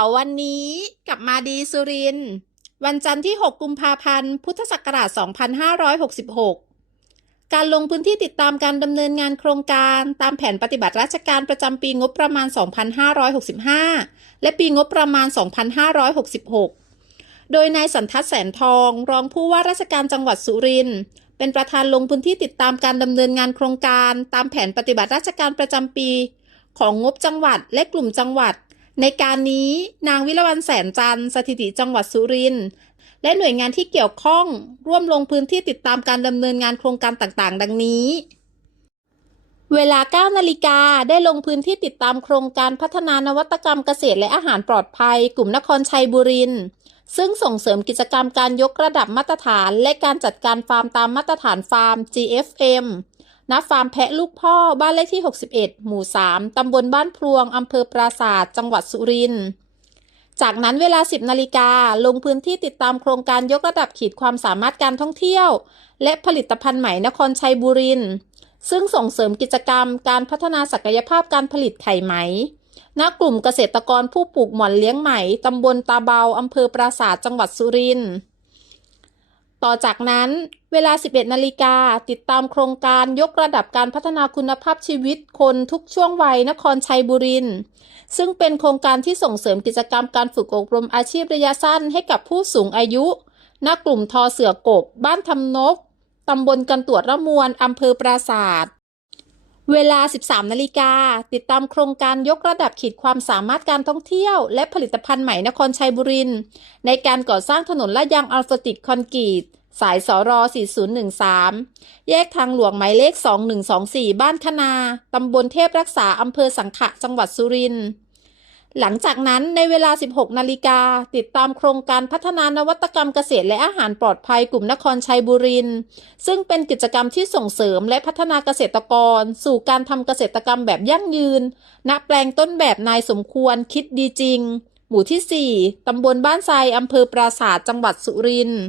าร์วันนี้กับมาดีสุริน วันจันทร์ที่ 6 กุมภาพันธ์ พุทธศักราช 2566 การลงพื้นที่ติดตามการดำเนินงานโครงการตามแผนปฏิบัติราชการประจำปีงบประมาณ 2565 และปีงบประมาณ 2566 โดยนายสันทัศน์แสนทอง รองผู้ว่าราชการจังหวัดสุรินทร์เป็นประธานลงพื้นที่ติดตามการดำเนินงานโครงการ ตามแผนปฏิบัติราชการประจำปี ของงบจังหวัดและกลุ่มจังหวัด ในการนี้นางวิรวรรณแสนจันทร์สถิติจังหวัดสุรินทร์และหน่วยงานที่เกี่ยวข้องร่วมลงพื้นที่ติดตามการดำเนินงานโครงการต่างๆ ดังนี้ เวลา 9 นาฬิกาได้ลงพื้นที่ติดตามโครงการพัฒนานวัตกรรมเกษตรและอาหารปลอดภัย กลุ่มนครชัยบุรินซึ่งส่งเสริมกิจกรรมการยกระดับมาตรฐาน และการจัดการฟาร์มตามมาตรฐานฟาร์ม GFM ณฟาร์มแพะลูกพ่อบ้านเลขที่ 61 หมู่ 3 ตำบลบ้านพลวง อำเภอปราศาสตร์จังหวัดสุรินทร์จากนั้นเวลา 10 นาฬิกาลงพื้นที่ติดตามโครงการยกระดับขีดความสามารถการท่องเที่ยว และผลิตภัณฑ์ใหม่นครชัยบุรินทร์ซึ่งส่งเสริมกิจกรรมการพัฒนาศักยภาพการผลิตไข่ไหม ณ กลุ่มเกษตรกรผู้ปลูกหม่อนเลี้ยงไหม ตำบลตาเบา อำเภอปราสาทจังหวัดสุรินทร์ ต่อจากนั้นเวลา 11 นาฬิกาติดตามโครงการยกระดับการพัฒนาคุณภาพชีวิตคนทุกช่วงวัยนครชัยบุรินซึ่งเป็นโครงการที่ส่งเสริมกิจกรรมการฝึกอบรมอาชีพระยะสั้นให้กับผู้สูงอายุณกลุ่มทอเสือกบ บ้านทำนกตำบลกันตรวจระมวลอำเภอปราศาสตร์ เวลา 13 นาฬิกา ติดตามโครงการยกระดับขีดความสามารถการท่องเที่ยว และผลิตภัณฑ์ใหม่นครชัยบุรินในการก่อสร้างถนนละยางอัลฟาติกคอนกรีต สายสร4013 แยกทางหลวงหมายเลข 2124 บ้านคนา ตำบลเทพรักษา อำเภอสังขะ จังหวัดสุรินทร์ หลังจากนั้นในเวลา 16 นาฬิกา ติดตามโครงการพัฒนานวัตกรรมเกษตรและอาหารปลอดภัยกลุ่มนครชัยบุรินทร์ซึ่งเป็นกิจกรรมที่ส่งเสริมและพัฒนาเกษตรกร สู่การทำเกษตรกรรมแบบยั่งยืน ณ แปลงต้นแบบนายสมควรคิดดีจริง หมู่ที่ 4 ตำบลบ้านไทรอำเภอปราสาทจังหวัดสุรินทร์